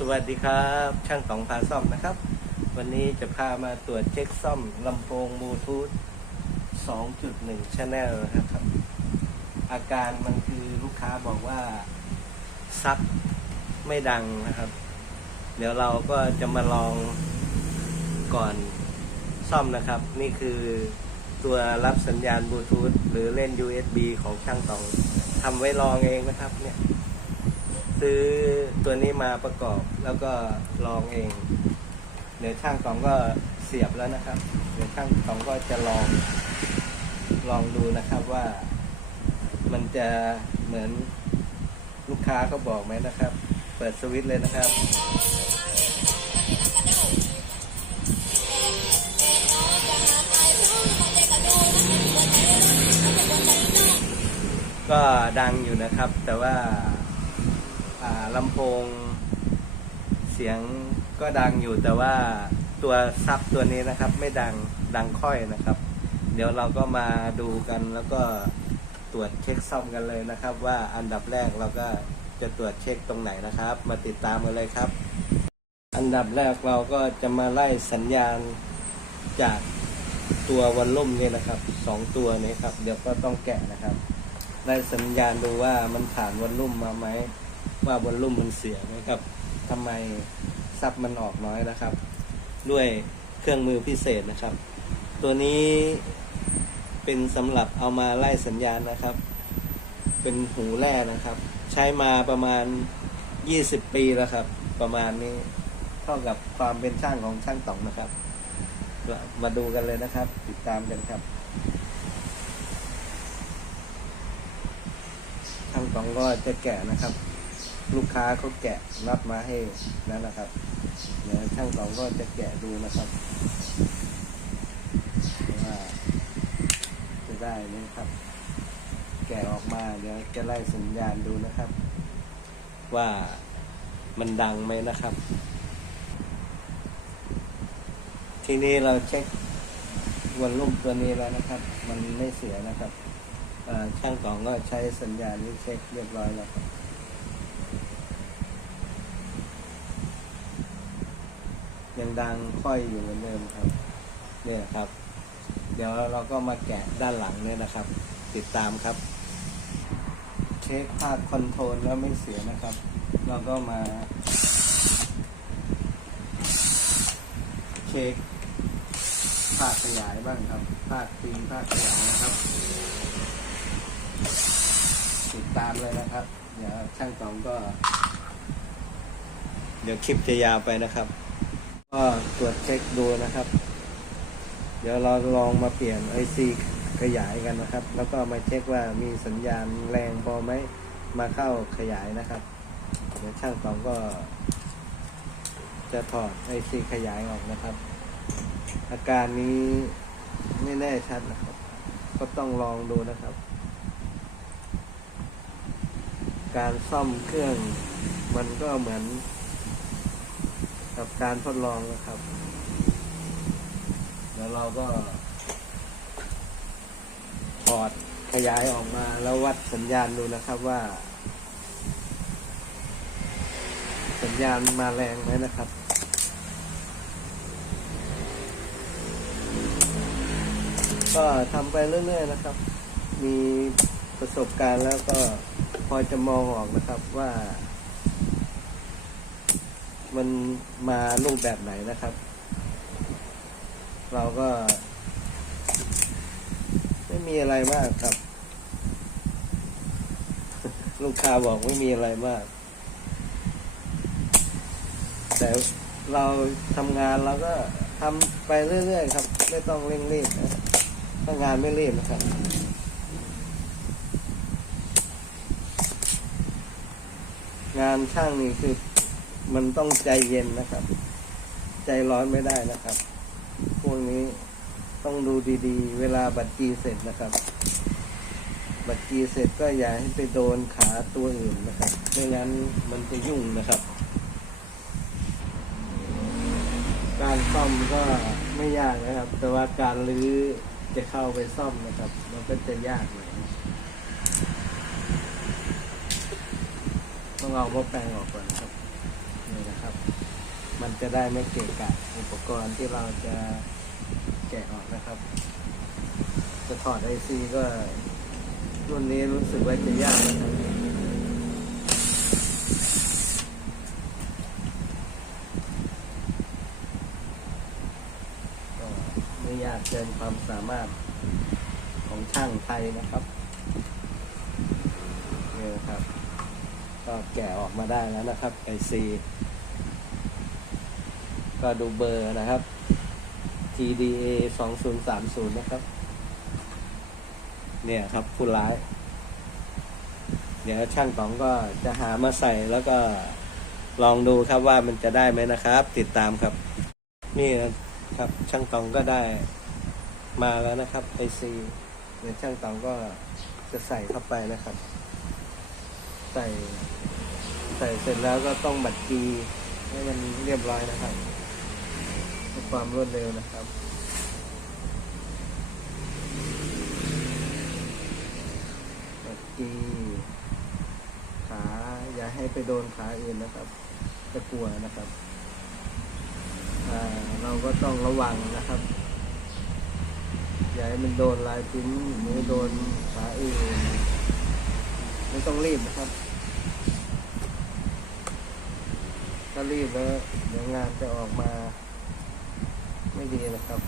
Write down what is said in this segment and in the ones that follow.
สวัสดีครับ ช่างต๋องพาซ่อมนะครับ วันนี้จะพามาตรวจเช็คซ่อมลำโพงบลูทูธ2.1 Channel นะครับ อาการมันคือลูกค้าบอกว่า ซักไม่ดังนะครับ เดี๋ยวเราก็จะมาลองก่อนซ่อมนะครับ นี่คือตัวรับสัญญาณบลูทูธหรือเล่น USB ของช่างต๋องทำไว้ลองเองนะครับเนี่ย ซื้อตัวนี้มาประกอบแล้วก็ลองเองเดี๋ยวช่างตองก็เสียบแล้วนะครับ เดี๋ยวช่างตองก็จะลองลองดูนะครับว่า มันจะเหมือนลูกค้าเขาบอกไหมนะครับ เปิดสวิตช์เลยนะครับก็ดังอยู่นะครับ แต่ว่า ลำโพง เสียงก็ดังอยู่แต่ว่าตัวซับตัวนี้นะครับ ไม่ดังดังค่อยนะครับ เดี๋ยวเราก็มาดูกันแล้วก็ตรวจเช็คซ่อมกันเลยนะครับ ว่าอันดับแรกเราก็จะตรวจเช็คตรงไหนนะครับ มาติดตามกันเลยครับ อันดับแรกเราก็จะมาไล่สัญญาณจากตัววันลุ่มนี่นะครับสองตัวนี้ครับ เดี๋ยวก็ต้องแกะนะครับ ไล่สัญญาณดูว่ามันผ่านวันลุ่มมาไหม ว่าบนลุ่มมันเสียไหมครับทำไมซับมันออกน้อยนะครับ ด้วยเครื่องมือพิเศษนะครับ ตัวนี้เป็นสำหรับเอามาไล่สัญญาณนะครับ เป็นหูแร่นะครับ ใช้มาประมาณ 20 ปีแล้วครับ ประมาณนี้เท่ากับความเป็นช่างของช่างต๋องนะครับ มาดูกันเลยนะครับ ติดตามกันครับช่างต๋องก็จะแกะนะครับ ลูกค้าเขาแกะรับมาให้แล้วนะครับเดี๋ยวช่างต๋องก็จะแกะดูนะครับว่าจะได้ไหมครับ แกะออกมาเดี๋ยวจะไล่สัญญาณดูนะครับ ว่ามันดังไหมนะครับ ทีนี้เราเช็ควนลุ่มตัวนี้แล้วนะครับ มันไม่เสียนะครับช่างต๋องก็ใช้สัญญาณนี้เช็คเรียบร้อยแล้วครับ ยังดังค่อยอยู่เหมือนเดิมครับ เนี่ยครับ เดี๋ยวเราก็มาแกะด้านหลังเนี่ยนะครับ ติดตามครับ เช็คภาคคอนโทรลแล้วไม่เสียนะครับ เราก็มา เช็คภาคขยายบ้างครับ ภาคตีนภาคขยายนะครับ ติดตามเลยนะครับ เดี๋ยวช่างตองก็ เดี๋ยวคลิปจะยาวไปนะครับ ก็ตรวจเช็คดูนะครับ เดี๋ยวเราลองมาเปลี่ยนไอซีขยายกันนะครับ แล้วก็มาเช็คว่ามีสัญญาณแรงพอไหมมาเข้าขยายนะครับ เดี๋ยวช่างตองก็ จะถอดไอซีขยายออกนะครับ อาการนี้ไม่แน่ชัดนะครับ ก็ต้องลองดูนะครับ การซ่อมเครื่องมันก็เหมือน กับการทดลองนะครับ แล้วเราก็ถอดขยายออกมาแล้ววัดสัญญาณดูนะครับว่า สัญญาณมาแรงไหมนะครับก็ทำไปเรื่อย ๆ นะครับ มีประสบการณ์แล้วก็พอจะมองออกนะครับว่า มันมารูปแบบไหนนะครับ เราก็ ไม่มีอะไรมากครับ ลูกค้าบอกไม่มีอะไรมาก แต่เราทำงานเราก็ทำไปเรื่อยๆครับ ไม่ต้องเร่งรีบถ้างานไม่รีบนะครับงานช่างนี่คือ มันต้องใจเย็นนะครับ ใจร้อนไม่ได้นะครับ พวกนี้ต้องดูดีๆ เวลาบัตรจีเสร็จนะครับ บัตรจีเสร็จก็อย่าให้ไปโดนขาตัวอื่นนะครับ ไม่งั้นมันจะยุ่งนะครับ การซ่อมก็ไม่ยากนะครับ แต่ว่าการรื้อจะเข้าไปซ่อมนะครับ มันก็จะยากหน่อยต้องเอาหม้อแปลงออกก่อนนะครับ นี่นะครับันจะได้ไม่เกะกะอุปกรณ์ที่เราจะแกะออกนะครับ จะถอดไอซีก็รุ่นนี้รู้สึกว่าจะยากนะครับไม่ยากเกินความสามารถของช่างไทยนะครับเนี่นะครับ ก็แกะออกมาได้แล้วนะครับไอซี ก็ดูเบอร์นะครับ TDA 2030นะครับ เนี่ยครับผู้ร้าย เดี๋ยวช่างต๋องก็จะหามาใส่แล้วก็ลองดูครับว่ามันจะได้ไหมนะครับ ติดตามครับ นี่นะครับช่างต๋องก็ได้มาแล้วนะครับไอซีเดี๋ยวช่างต๋องก็จะใส่เข้าไปนะครับ ใส่ใส่เสร็จแล้วก็ต้องบัดกีให้มันเรียบร้อยนะครับ ความรวดเร็วนะครับบัดกีขา อย่าให้ไปโดนขาอื่นนะครับ จะกลัวนะครับ เราก็ต้องระวังนะครับ อย่าให้มันโดนลายพิมพ์หรือโดนขาอื่น ไม่ต้องรีบนะครับถ้ารีบแล้วเดี๋ยวงานจะออกมา ไม่ดีนะครับ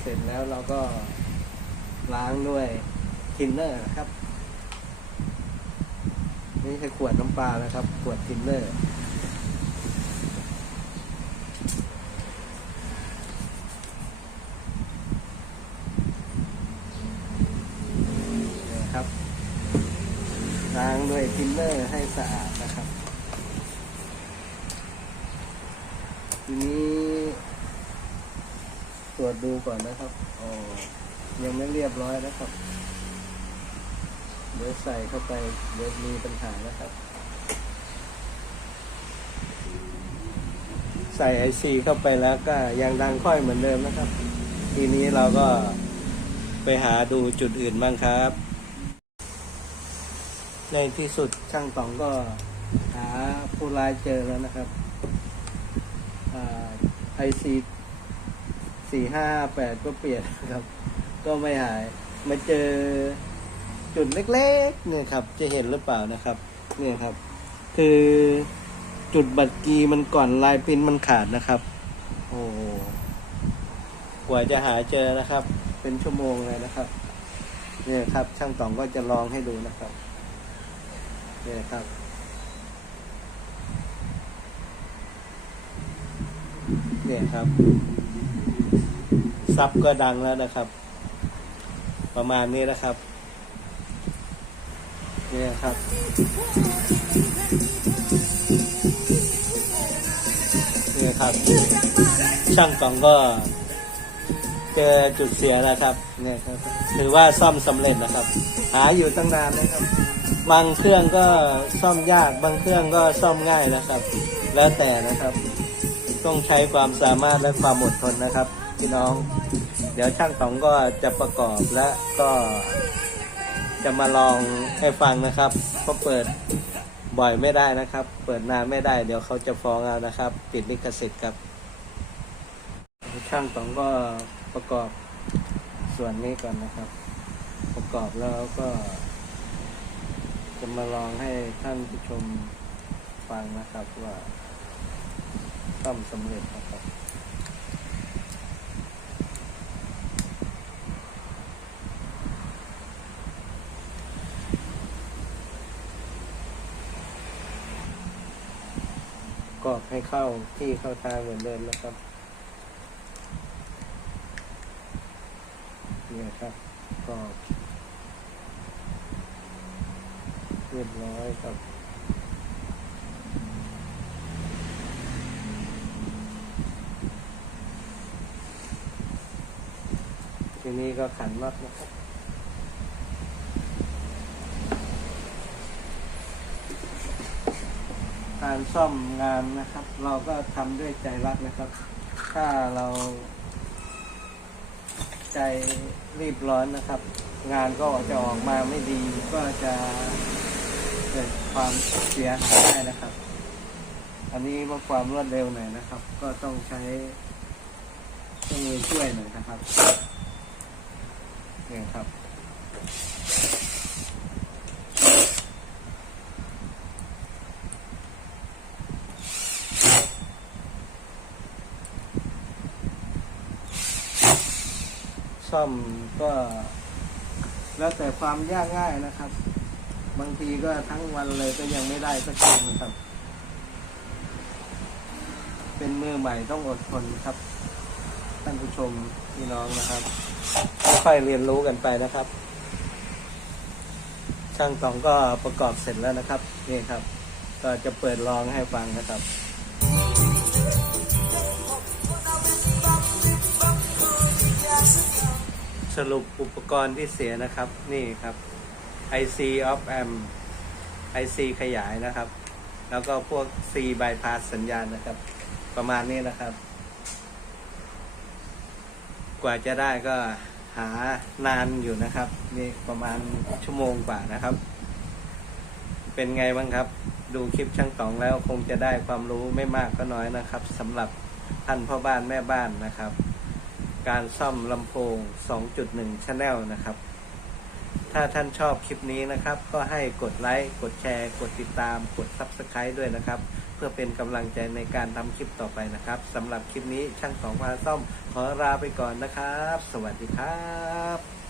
เสร็จแล้วเราก็ล้างด้วยทินเนอร์นะครับ นี่คือขวดน้ำปลานะครับ ขวดทินเนอร์นะครับล้างด้วยทินเนอร์ให้สะอาดนะครับ ทีนี้ตรวจดูก่อนนะครับอ๋อยังไม่เรียบร้อยนะครับ เดี๋ยวใส่เข้าไปเดี๋ยวมีปัญหานะครับ ใส่ไอซีเข้าไปแล้วก็ยังดังค่อยเหมือนเดิมนะครับ ทีนี้เราก็ไปหาดูจุดอื่นบ้างครับ ในที่สุดช่างต๋องก็หาผู้ร้ายเจอแล้วนะครับ ไอซีสี่ห้าแปดก็เปลี่ยนนะครับ ก็ไม่หาย มาเจอจุดเล็กๆเนี่ยครับ จะเห็นหรือเปล่านะครับ เนี่ยครับ คือจุดบัตรกีมันก่อนลายปินมันขาดนะครับ โอ้หกว่าจะหาเจอนะครับ เป็นชั่วโมงเลยนะครับ เนี่ยครับ ช่างต๋องก็จะลองให้ดูนะครับ เนี่ยครับ เนี่ยครับ ซับก็ดังแล้วนะครับ ประมาณนี้นะครับ เนี่ยครับ เนี่ยครับ ช่างตองก็เจอจุดเสียแล้วครับ เนี่ยครับ ถือว่าซ่อมสำเร็จนะครับ หาอยู่ตั้งนานนะครับบางเครื่องก็ซ่อมยาก บางเครื่องก็ซ่อมง่ายนะครับ แล้วแต่นะครับ ต้องใช้ความสามารถและความอดทนนะครับ พี่น้อง เดี๋ยวช่างต๋องก็จะประกอบและก็จะมาลองให้ฟังนะครับเพราะเปิดบ่อยไม่ได้นะครับ เปิดนานไม่ได้ เดี๋ยวเขาจะฟ้องเอานะครับ ติดลิขสิทธิ์ครับ ช่างต๋องก็ประกอบส่วนนี้ก่อนนะครับ ประกอบแล้วก็จะมาลองให้ท่านผู้ชมฟังนะครับว่า ซ่อมสำเร็จนะครับ ก็ให้เข้าที่เข้าทางเหมือนเดิมนะครับเนี่ยครับกรอบเรียบร้อยครับ ทีนี้ก็ขันน็อตนะครับ การซ่อมงานนะครับ เราก็ทำด้วยใจรักนะครับ ถ้าเราใจรีบร้อนนะครับ งานก็จะออกมาไม่ดีก็จะเกิดความเสียหายได้นะครับ อันนี้เพื่อความรวดเร็วหน่อยนะครับ ก็ต้องใช้เครื่องมือช่วยหน่อยนะครับ เนี่ยครับ ซ่อมก็ แล้วแต่ความยากง่ายนะครับ บางทีก็ทั้งวันเลยก็ยังไม่ได้สักทีนะครับ เป็นมือใหม่ต้องอดทนครับ ท่านผู้ชมพี่น้องนะครับค่อยเรียนรู้กันไปนะครับ ช่างตองก็ประกอบเสร็จแล้วนะครับนี่ครับ ก็จะเปิดลองให้ฟังนะครับสรุปอุปกรณ์ที่เสียนะครับ นี่ครับ IC of amp IC ขยายนะครับ แล้วก็พวก C bypass สัญญาณนะครับ ประมาณนี้นะครับ กว่าจะได้ก็หานานอยู่นะครับ นี่ประมาณชั่วโมงกว่านะครับ เป็นไงบ้างครับ ดูคลิปช่างต๋องแล้วคงจะได้ความรู้ไม่มากก็น้อยนะครับสำหรับท่านพ่อบ้านแม่บ้านนะครับ การซ่อมลำโพง 2.1 Channel นะครับ ถ้าท่านชอบคลิปนี้นะครับ ก็ให้กดไลค์ กดแชร์ กดติดตาม กด Subscribe ด้วยนะครับ พื่อเป็นกำลังใจในการทำคลิปต่อไปนะครับสำหรับคลิปนี้ช่างสองพาซ่อมขอลาไปก่อนนะครับ สวัสดีครับ